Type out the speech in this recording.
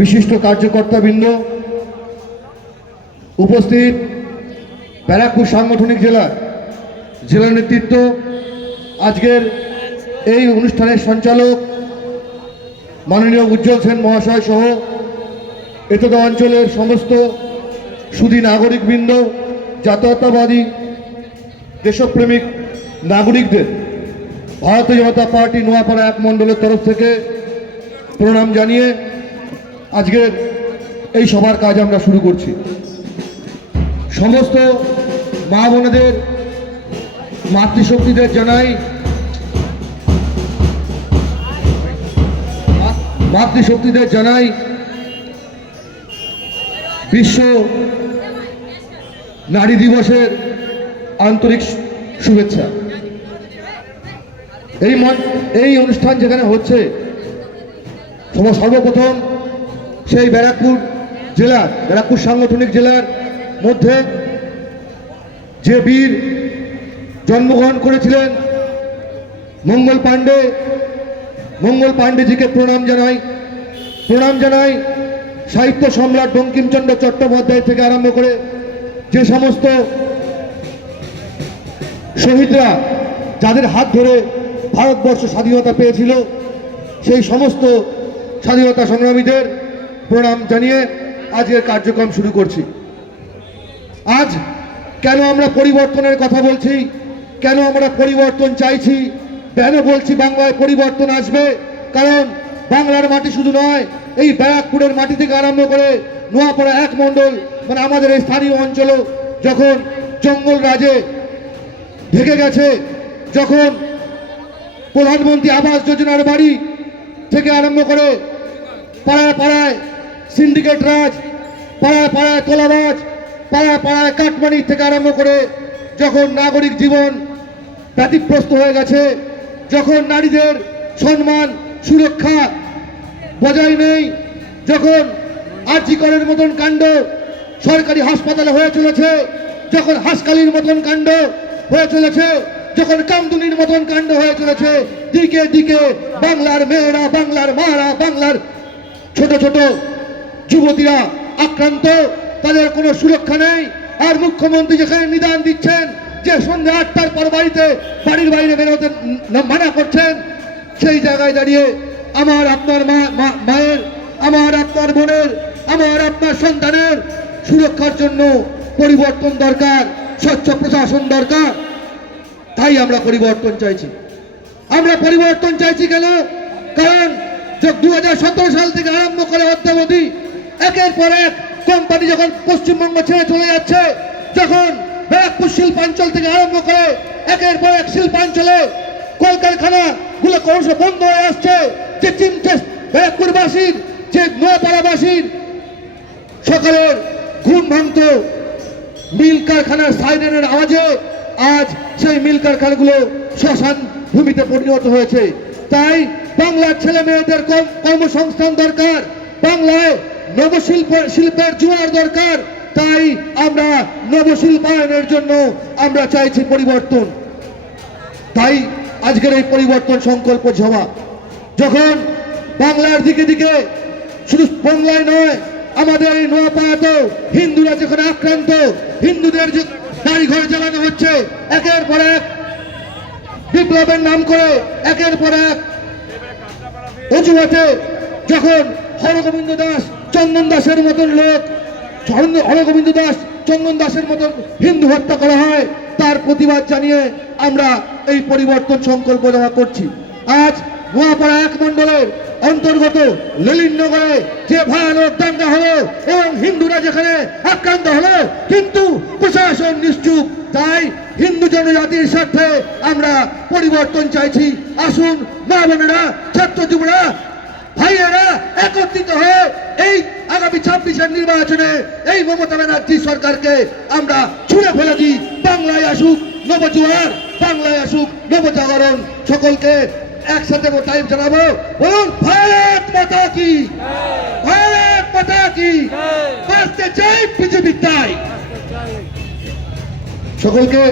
বিশিষ্ট কার্যকর্তাবৃন্দ, উপস্থিত ব্যারাকপুর সাংগঠনিক জেলা নেতৃত্ব, আজকের এই অনুষ্ঠানের সঞ্চালক মাননীয় উজ্জ্বল সেন মহাশয় সহ এতদ অঞ্চলের সমস্ত সুধী নাগরিকবৃন্দ, জাতীয়তাবাদী দেশপ্রেমিক নাগরিকদের ভারতীয় জনতা পার্টি নোয়াপাড়া এক মণ্ডলের তরফ থেকে প্রণাম জানিয়ে আজকের এই সভার কাজ আমরা শুরু করছি। সমস্ত মা বোনেদের, মাতৃশক্তিদের জানাই বিশ্ব নারী দিবসের আন্তরিক শুভেচ্ছা। এই অনুষ্ঠান যেখানে হচ্ছে, সর্বপ্রথম সেই ব্যারাকপুর সাংগঠনিক জেলার মধ্যে যে বীর জন্মগ্রহণ করেছিলেন মঙ্গল পাণ্ডেজিকে প্রণাম জানাই। সাহিত্য সম্রাট বঙ্কিমচন্দ্র চট্টোপাধ্যায় থেকে আরম্ভ করে যে সমস্ত শহীদরা, যাদের হাত ধরে ভারতবর্ষ স্বাধীনতা পেয়েছিল, সেই সমস্ত স্বাধীনতা সংগ্রামীদের প্রণাম জানিয়ে আজকের কার্যক্রম শুরু করছি। আজ কেন আমরা পরিবর্তনের কথা বলছি, কেন আমরা পরিবর্তন চাইছি, কেন বলছি বাংলায় পরিবর্তন আসবে? কারণ বাংলার মাটি শুধু নয়, এই ব্যারাকপুরের মাটি থেকে আরম্ভ করে নোয়াপাড়া এক মণ্ডল, মানে আমাদের এই স্থানীয় অঞ্চলও যখন জঙ্গল রাজে ঢেকে গেছে, যখন প্রধানমন্ত্রী আবাস যোজনার বাড়ি থেকে আরম্ভ করে পাড়ায় পাড়ায় সিন্ডিকেট রাজ, পাড়ায় পাড়ায় তোলাবাজ, পাড়ায় পাড়ায় কাটমানি থেকে আরম্ভ করে যখন নাগরিক জীবন ব্যতিগ্রস্ত হয়ে গেছে, যখন নারীদের সম্মান সুরক্ষা বজায় নেই, যখন আরজিকরের মতন কাণ্ড সরকারি হাসপাতালে হয়ে চলেছে, যখন হাসকালির মতন কাণ্ড হয়ে চলেছে, যখন কামদুনির মতন কাণ্ড হয়ে চলেছে, দিকে দিকে বাংলার মেয়েরা, বাংলার মারা, বাংলার ছোট ছোট যুবতীরা আক্রান্ত, তাদের কোনো সুরক্ষা নেই। আর মুখ্যমন্ত্রী যেখানে নিদান দিচ্ছেন যে সন্ধ্যা 8টার পর বাড়ির বাইরে বেরোতে মানা করছেন, সেই জায়গায় দাঁড়িয়ে আমার আপনার মায়ের, আমার আপনার বোনের, আমার আপনার সন্তানের সুরক্ষার জন্য পরিবর্তন দরকার, স্বচ্ছ প্রশাসন দরকার। তাই আমরা পরিবর্তন চাইছি। আমরা পরিবর্তন চাইছি কেন? কারণ 2017 সাল থেকে আরম্ভ করে অদ্যাবধি একের পর এক কোম্পানি যখন পশ্চিমবঙ্গ ছেড়ে চলে যাচ্ছে, যখন ব্যারাকপুর শিল্পাঞ্চল থেকে আরম্ভ করে একের পর এক শিল্পাঞ্চলে কলকারখানা গুলো ক্রমশ বন্ধ হয়ে আসছে, যে চিন্তা ব্যারাকপুরবাসীর, যে নোয়াপাড়াবাসীর সকালের ঘুম ভাঙত মিল কারখানার সাইরেনের আওয়াজে, আজ সেই মিল কারখানাগুলো শ্মশান ভূমিতে পরিণত হয়েছে। তাই বাংলার ছেলে মেয়েদের কর্মসংস্থান দরকার, বাংলায় নবশিল্পের জোয়ার দরকার। তাই আমরা নবশিল্পায়নের জন্য আমরা চাইছি পরিবর্তন। তাই আজকের এই পরিবর্তন সংকল্প সভা, যখন বাংলার দিকে দিকে, শুধু বাংলায় নয়, আমাদের এই নোয়াপাড়াতেও হিন্দুরা যেখানে আক্রান্ত, হিন্দুদের যে বাড়ি ঘর জ্বালানো হচ্ছে, একের পর এক বিপ্লবের নাম করে, একের পর এক অজুহাতে যখন হরগোবিন্দ দাস, চন্দন দাসের মতন লোক, হরগোবিন্দ দাস, চন্দন দাসের মতন হিন্দু হত্যা করা হয়, তার প্রতিবাদ জানিয়ে আমরা এই পরিবর্তন সংকল্প জমা করছি। আজ নোয়াপাড়া এক মণ্ডলের অন্তর্গত লেলিনগরে যে ভয়ানক দাঙ্গা হলো এবং হিন্দুরা যেখানে আক্রান্ত হলো, কিন্তু প্রশাসন নিশ্চুপ। তাই হিন্দু জনজাতির স্বার্থে আমরা পরিবর্তন চাইছি। আসুন মা বোনেরা, ছাত্র যুবরা, ভাইয়েরা একত্রিত হয়ে এই আগামী 26-এর নির্বাচনে এই মমতা ব্যানার্জি সরকারকে আমরা ছুঁড়ে ফেলে দিই। বাংলায় আসুক নবজোয়ার, বাংলায় আসুক নবজাগরণ। সকলকে একসাথে টাইম জানাবো, বলুন ভারত মাতা কি, ভারত মাতা কি, বাঁচতে চাই বিজেপি। তাই সকলকে